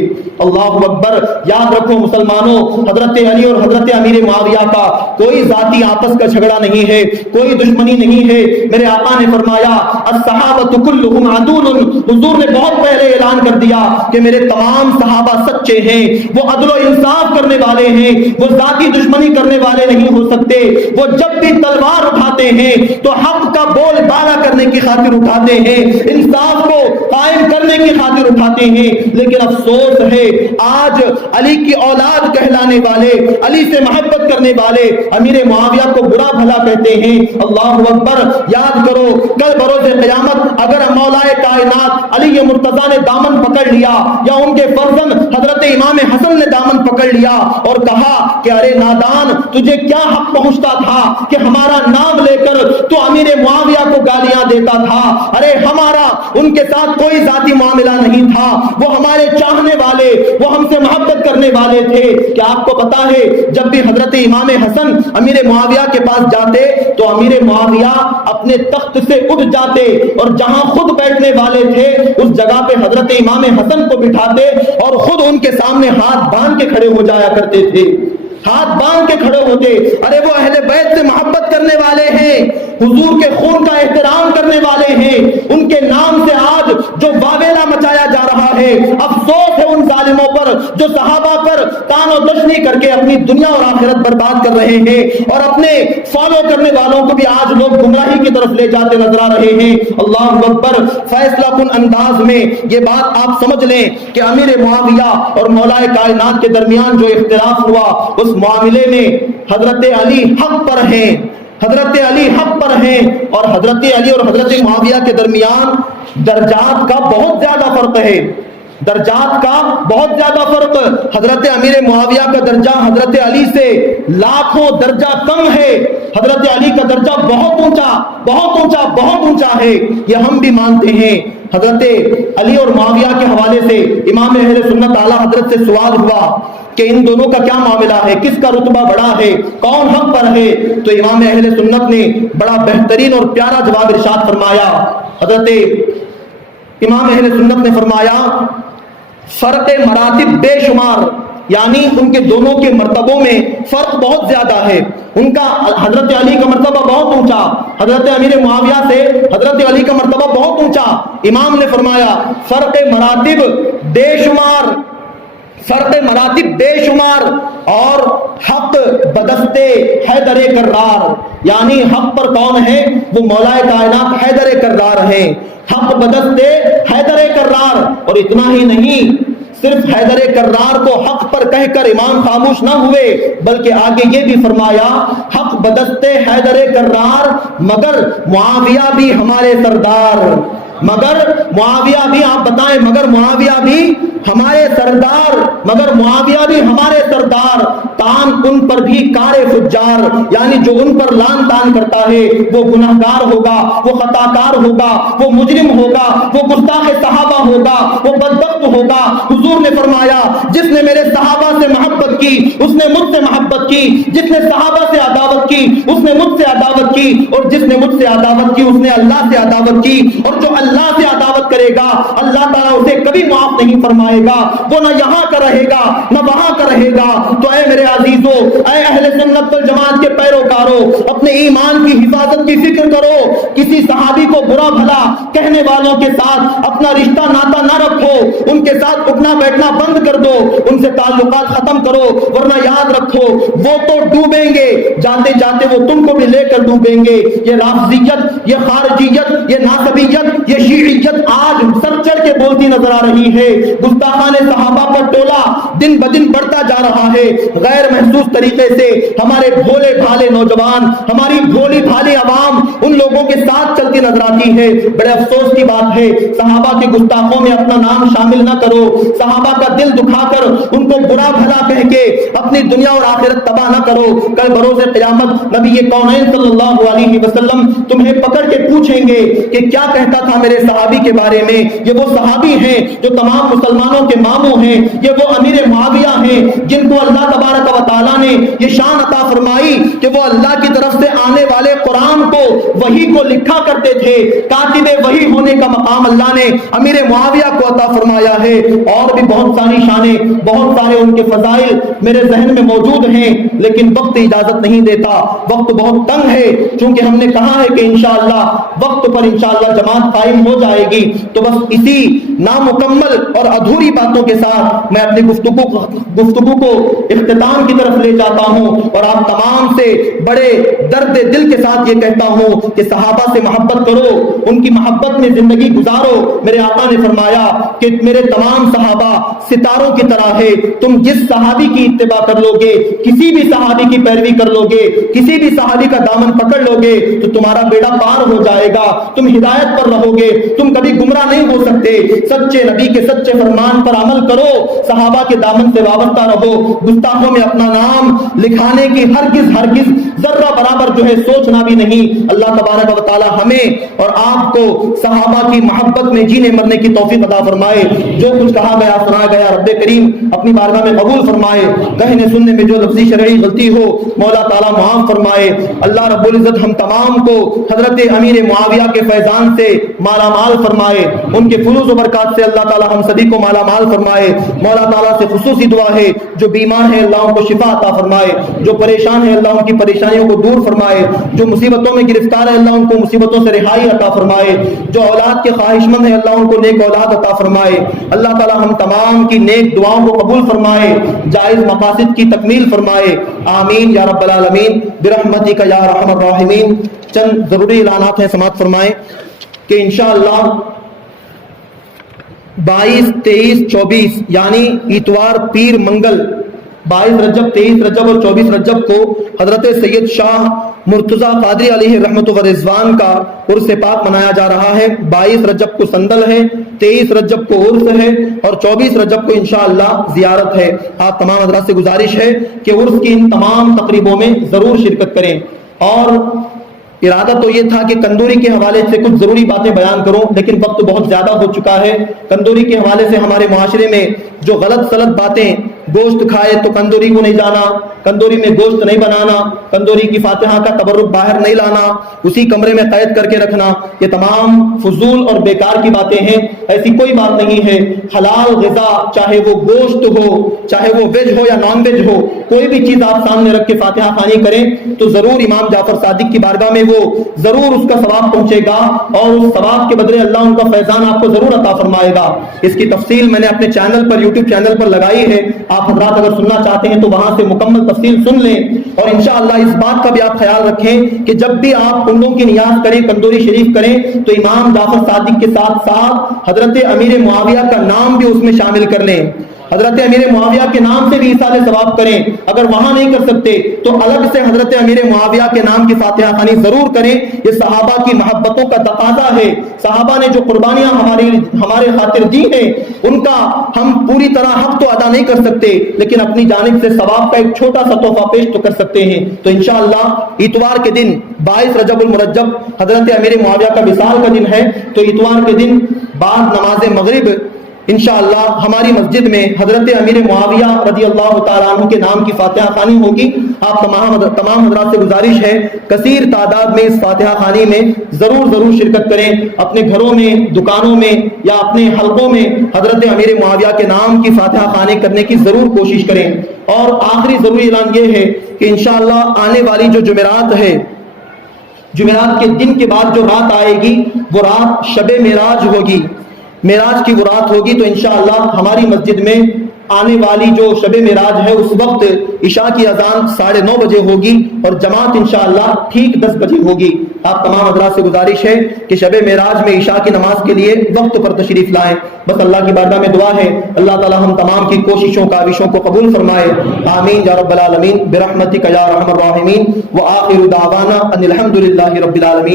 اللہ اکبر. یاد رکھو مسلمانوں، حضرت علی اور حضرت امیر معاویہ کا کوئی ذاتی آپس کا جھگڑا نہیں ہے، کوئی دشمنی نہیں ہے. میرے آقا نے فرمایا الصحابۃ کلھم عدول، حضور نے بہت پہلے اعلان کر دیا کہ میرے تمام صحابہ سچے ہیں، وہ عدل و انصاف کرنے والے ہیں، وہ ذاتی دشمنی کرنے والے نہیں ہو سکتے. وہ جب بھی تلوار اٹھاتے ہیں تو حق کا بول بالا کرنے کی خاطر اٹھاتے ہیں، انصاف کو قائم کرنے کی خاطر اٹھاتے ہیں. لیکن افسوس ہے آج علی کی اولاد کہلانے والے، علی سے محبت کرنے والے امیر معاویہ کو برا بھلا کہتے ہیں. اللہ اکبر. یاد کرو کل بروز قیامت اگر مولا کائنات علی مرتضیٰ نے دامن پکڑ لیا یا ان کے فرزند حضرت امام حسن نے دامن پکڑ لیا اور کہا کہ ارے نادان، تجھے کیا حق پہنچتا تھا کہ ہمارا نام لے کر تو امیر معاویہ کو گالیاں دیتا تھا، ارے ہمارا ان کے ساتھ کوئی ذاتی معاملہ نہیں تھا، وہ ہمارے چاہنے والے، وہ ہم سے محبت کرنے والے تھے۔ کیا آپ کو پتا ہے جب بھی حضرت امام حسن امیر معاویہ کے پاس جاتے تو امیر معاویہ اپنے تخت سے اٹھ جاتے اور جہاں خود بیٹھنے والے تھے اس جگہ پہ حضرت امام حسن کو بٹھاتے اور خود ان کے سامنے ہاتھ باندھ کے کھڑے ہو جایا کرتے تھے، ہاتھ باندھ کے کھڑے ہوتے۔ ارے وہ اہل بیت سے محبت کرنے والے ہیں، حضور کے خون کا احترام کرنے والے ہیں، ان کے نام سے آج جو واویلا مچایا جا رہا ہے، افسوس ہے ان ظالموں پر جو صحابہ پر تان و دشنی کر کے اپنی دنیا اور آخرت برباد کر رہے ہیں، اور اپنے فالو کرنے والوں کو بھی آج لوگ گمراہی کی طرف لے جاتے نظر آ رہے ہیں۔ اللہ اکبر۔ فیصلہ کن انداز میں یہ بات آپ سمجھ لیں کہ امیر معاویہ اور مولا کائنات کے درمیان جو اختلاف ہوا اس معاملے میں حضرت علی حق پر ہیں، حضرت علی حق پر ہیں، اور حضرت علی اور حضرت معاویہ کے درمیان درجات کا بہت زیادہ فرق ہے، درجات کا بہت زیادہ فرق۔ حضرت امیر معاویہ کا درجہ حضرت علی سے لاکھوں درجہ کم ہے، حضرت علی کا درجہ بہت اونچا بہت اونچا بہت اونچا ہے، یہ ہم بھی مانتے ہیں۔ حضرت علی اور معاویہ کے حوالے سے امام اہل سنت اعلیٰ حضرت سے سوال ہوا کہ ان دونوں کا کیا معاملہ ہے، کس کا رتبہ بڑا ہے، کون حق پر ہے؟ تو امام اہل سنت نے بڑا بہترین اور پیارا جواب ارشاد فرمایا۔ حضرت امام اہل سنت نے فرمایا فرق مراتب بے شمار، یعنی ان کے دونوں کے مرتبوں میں فرق بہت زیادہ ہے۔ ان کا حضرت علی کا مرتبہ بہت اونچا، حضرت امیر معاویہ سے حضرت علی کا مرتبہ بہت اونچا۔ امام نے فرمایا فرق مراتب بے شمار، فرق مراتب بے شمار، اور حق بدستے حیدر کرار، یعنی حق پر کون ہے؟ وہ مولا کائنات حیدر کرار ہیں، حق بدستے حیدر کرار۔ اور اتنا ہی نہیں، صرف حیدر کرار کو حق پر کہہ کر امام خاموش نہ ہوئے، بلکہ آگے یہ بھی فرمایا حق بدستے حیدر کرار مگر معاویہ بھی ہمارے سردار، مگر معاویہ بھی، آپ بتائیں، مگر معاویہ بھی ہمارے سردار، مگر معاویہ بھی ہمارے سردار، تان ان پر بھی کار فجار، یعنی جو ان پر لان تان کرتا ہے وہ گناہگار ہوگا، وہ خطاکار ہوگا، وہ مجرم ہوگا، وہ گستاخ صحابہ ہوگا، وہ بدبخت ہوگا۔ حضور نے فرمایا جس نے میرے صحابہ سے محبت کی اس نے مجھ سے محبت کی، جس نے صحابہ سے عداوت کی اس نے مجھ سے عداوت کی، اور جس نے مجھ سے عداوت کی اس نے اللہ سے عداوت کی، اور جو اللہ سے عداوت کرے گا اللہ تعالیٰ اسے کبھی معاف نہیں فرمائے گا، وہ نہ یہاں کا رہے گا نہ وہاں کا رہے گا۔ تو اے میرے عزیزو، اے اہل سنت والجماعت کے پیروکارو، اپنے ایمان کی حفاظت کی فکر کرو، کسی صحابی کو برا بھلا کہنے والوں کے ساتھ اپنا رشتہ ناتا نہ رکھو، ان کے ساتھ اٹھنا بیٹھنا بند کر دو، ان سے تعلقات ختم کرو، ورنہ یاد رکھو وہ تو ڈوبیں گے، جاتے جاتے وہ تم کو بھی لے کر ڈوبیں گے۔ یہ رافضیت، یہ خارجیت، یہ ناصبیت، یہ شیعیت آج سر چڑھ کے بولتی نظر آ رہی ہے۔ گستاخان صحابہ پر ٹولہ دن بدن بڑھتا جا رہا ہے، غیر محسوس طریقے سے ہمارے بھولے بھالے نوجوان، ہماری بھولی بھالی عوام ان لوگوں کے ساتھ چلتی نظر آتی ہے۔ بڑے افسوس کی بات ہے، صحابہ کے گستاخوں میں اپنا نام شامل نہ کرو، صحابہ کا دل دکھا کر ان کو برا بھلا کہہ کے اپنی دنیا اور آخرت تباہ نہ کرو۔ کل بروز قیامت نبی کونین صلی اللہ علیہ وسلم تمہیں پکڑ کے پوچھیں گے کہ کیا کہتا تھا میرے صحابی کے بارے میں۔ یہ وہ صحابی ہیں جو تمام مسلمانوں کے ماموں ہیں، یہ وہ امیر معاویہ ہیں جن کو اللہ تبارک و تعالیٰ نے یہ شان عطا فرمائی کہ وہ اللہ کی طرف سے آنے والے قرآن کو، وحی کو لکھا کرتے تھے۔ کاتب وحی ہونے کا مقام اللہ نے امیر معاویہ کو عطا فرمایا ہے۔ اور بھی بہت ساری شانیں، بہت سارے ان کے فضائل میرے ذہن میں موجود ہیں، لیکن وقت اجازت نہیں دیتا، وقت بہت تنگ ہے۔ چونکہ ہم نے کہا ہے کہ انشاءاللہ وقت پر انشاءاللہ جماعت قائم ہو جائے گی، تو بس اسی نامکمل اور ادھوری باتوں کے ساتھ میں اپنی گفتگو کو اختتام کی طرف لے جاتا ہوں، اور آپ تمام سے بڑے درد دل کے ساتھ یہ کہتا ہوں کہ صحابہ سے محبت کرو، ان کی محبت میں زندگی گزارو۔ میرے آقا نے فرمایا کہ میرے تمام صحابہ ستاروں کی طرح ہے، تم جس صحابی کی اتباع کر لو گے، کسی بھی صحابی کی پیروی کر لو گے، کسی بھی صحابی کا دامن پکڑ لو گے تو تمہارا بیڑا پار ہو جائے گا، تم ہدایت پر رہو گے، تم کبھی گمراہ نہیں ہو سکتے. سچے نبی کے سچے فرمان پر عمل کرو, صحابہ کے دامن سے وابستہ رہو, گستاخوں میں اپنا نام لکھانے کی ہرگز ذرہ برابر جو ہے سوچنا بھی نہیں. اللہ تبارک و تعالی ہمیں اور آپ کو صحابہ کی محبت میں جینے مرنے کی توفیق عطا فرمائے. جو کچھ کہا گیا سنایا گیا رب کریم اپنی بارگاہ میں قبول فرمائے. کہنے سننے میں جو لفظی شرعی غلطی ہو مولا تعالیٰ معاف فرمائے. اللہ رب العزت ہم تمام کو حضرت امیر معاویہ کے فیضان سے مالا مال فرمائے, ان کے فروز و برکات سے اللہ تعالیٰ ہم سبھی کو مالا مال فرمائے. مولا تعالیٰ سے خصوصی دعا ہے جو بیمار ہیں اللہ ان کو شفا عطا فرمائے, جو پریشان ہیں اللہ ان کی پریشانیوں کو دور فرمائے, جو مصیبتوں میں گرفتار ہے اللہ ان کو مصیبتوں سے رہائی عطا فرمائے, جو اولاد کے خواہش مند ہیں اللہ ان کو نیک اولاد عطا فرمائے. اللہ تعالیٰ ہم تمام کی نیک دعاؤں کو قبول فرمائے, جائز مقاصد کی تکمیل فرمائے. آمین یا رب العالمین برحمتک یا ارحم الراحمین. چند ضروری اعلانات ہیں, سماعت فرمائیں کہ انشاءاللہ 22, 23, 24 یعنی اتوار پیر منگل 22 رجب 23 رجب اور 24 رجب کو حضرت سید شاہ مرتضی قادری علیہ رحمت و رضوان کا عرس پاک منایا جا رہا ہے. 22 رجب کو سندل ہے, 23 رجب کو عرس ہے اور 24 رجب کو انشاءاللہ زیارت ہے. آپ تمام حضرات سے گزارش ہے کہ عرس کی ان تمام تقریبوں میں ضرور شرکت کریں. اور ارادہ تو یہ تھا کہ کندوری کے حوالے سے کچھ ضروری باتیں بیان کروں, لیکن وقت بہت زیادہ ہو چکا ہے. کندوری کے حوالے سے ہمارے معاشرے میں جو غلط سلط باتیں, گوشت کھائے تو کندوری کو نہیں جانا, کندوری میں گوشت نہیں بنانا, کندوری کی فاتحہ کا تبرک باہر نہیں لانا, اسی کمرے میں قید کر کے رکھنا, یہ تمام فضول اور بیکار کی باتیں ہیں. ایسی کوئی بات نہیں ہے. حلال غذا چاہے وہ گوشت ہو, چاہے وہ ویج ہو یا نان ویج ہو, کوئی بھی چیز آپ سامنے رکھ کے فاتحہ خوانی کریں تو ضرور امام جعفر صادق کی بارگاہ میں وہ ضرور اس کا ثواب پہنچے گا اور اس ثواب کے بدلے اللہ ان کا فیضان آپ کو ضرور عطا فرمائے گا. اس کی تفصیل میں نے اپنے چینل پر, یوٹیوب چینل پر لگائی ہے. آپ حضرات اگر سننا چاہتے ہیں تو وہاں سے مکمل تفصیل سن لیں. اور انشاءاللہ اس بات کا بھی آپ خیال رکھیں کہ جب بھی آپ کنڈوں کی نیاز کریں, کندوری شریف کریں, تو امام جعفر صادق کے ساتھ ساتھ حضرت امیر معاویہ کا نام بھی اس میں شامل کر لیں. حضرت امیر معاویہ کے نام سے بھی ایصال ثواب کریں. اگر وہاں نہیں کر سکتے تو الگ سے حضرت امیر معاویہ کے نام کی فاتحہ خوانی ضرور کریں. یہ صحابہ کی محبتوں کا تقاضا ہے. صحابہ نے جو قربانیاں ہمارے خاطر دی ہیں ان کا ہم پوری طرح حق تو ادا نہیں کر سکتے, لیکن اپنی جانب سے ثواب کا ایک چھوٹا سا تحفہ پیش تو کر سکتے ہیں. تو انشاءاللہ اتوار کے دن 22 رجب المرجب حضرت امیر معاویہ کا وصال کا دن ہے, تو اتوار کے دن بعد نماز مغرب انشاءاللہ ہماری مسجد میں حضرت امیر معاویہ رضی اللہ تعالیٰ عنہ کے نام کی فاتحہ خوانی ہوگی. آپ تمام حضرات سے گزارش ہے کثیر تعداد میں اس فاتحہ خوانی میں ضرور شرکت کریں. اپنے گھروں میں, دکانوں میں یا اپنے حلقوں میں حضرت امیر معاویہ کے نام کی فاتحہ خوانی کرنے کی ضرور کوشش کریں. اور آخری ضروری اعلان یہ ہے کہ انشاءاللہ آنے والی جو جمعرات ہے, جمعرات کے دن کے بعد جو رات آئے گی وہ رات شب معراج ہوگی, معراج کی وہ رات ہوگی. تو انشاءاللہ ہماری مسجد میں آنے والی جو شب معراج ہے اس وقت عشاء کی اذان 9:30 بجے ہوگی اور جماعت انشاءاللہ ٹھیک 10 بجے ہوگی. آپ تمام حضرات سے گزارش ہے کہ شب معراج میں عشاء کی نماز کے لیے وقت پر تشریف لائیں. بس اللہ کی بارگاہ میں دعا ہے اللہ تعالی ہم تمام کی کوششوں کاوشوں کو قبول فرمائے. آمین یا رب العالمین برحمتک یا ارحم الراحمین. وآخر دعوانا ان الحمد للہ رب العالمین.